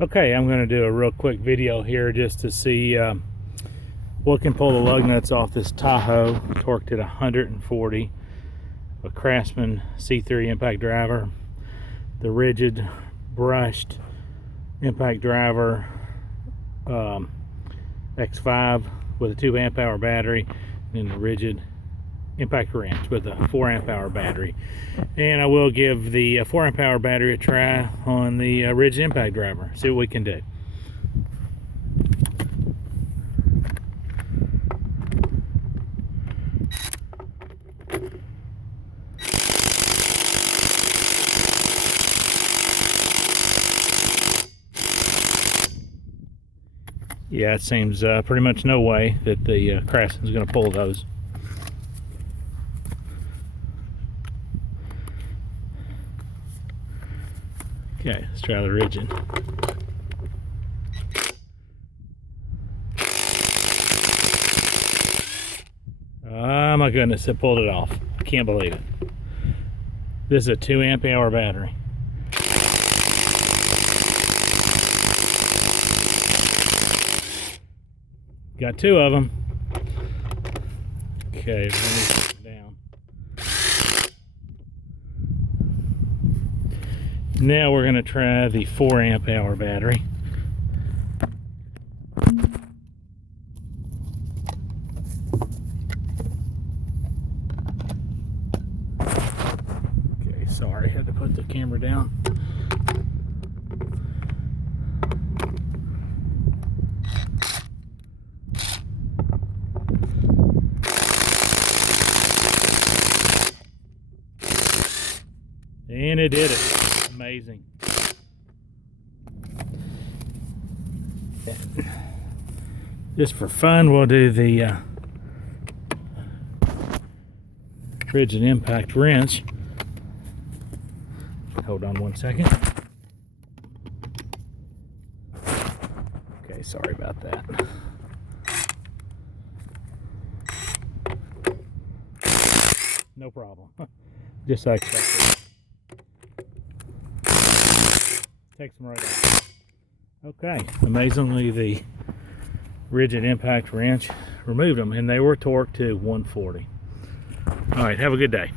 Okay, I'm going to do a real quick video here just to see what can pull the lug nuts off this Tahoe, torqued at 140, a Craftsman C3 impact driver, the rigid brushed impact driver X5 with a 2 amp hour battery, and the rigid impact wrench with a 4 amp hour battery. And I will give the 4 amp hour battery a try on the rigid impact driver, see what we can do. Yeah, it seems pretty much no way that the Craftsman's going to pull those. Okay, let's try the rigid. Oh my goodness, it pulled it off. I can't believe it. This is a 2 amp hour battery. Got 2 of them. Okay, let me put it down. Now we're going to try the 4 amp hour battery. Okay, sorry, had to put the camera down. And it did it. Amazing. Just for fun, we'll do the rigid impact wrench. Hold on one second. Okay, sorry about that. No problem. Just like that. Takes them right out. Okay, amazingly the rigid impact wrench removed them, and they were torqued to 140. All right, have a good day.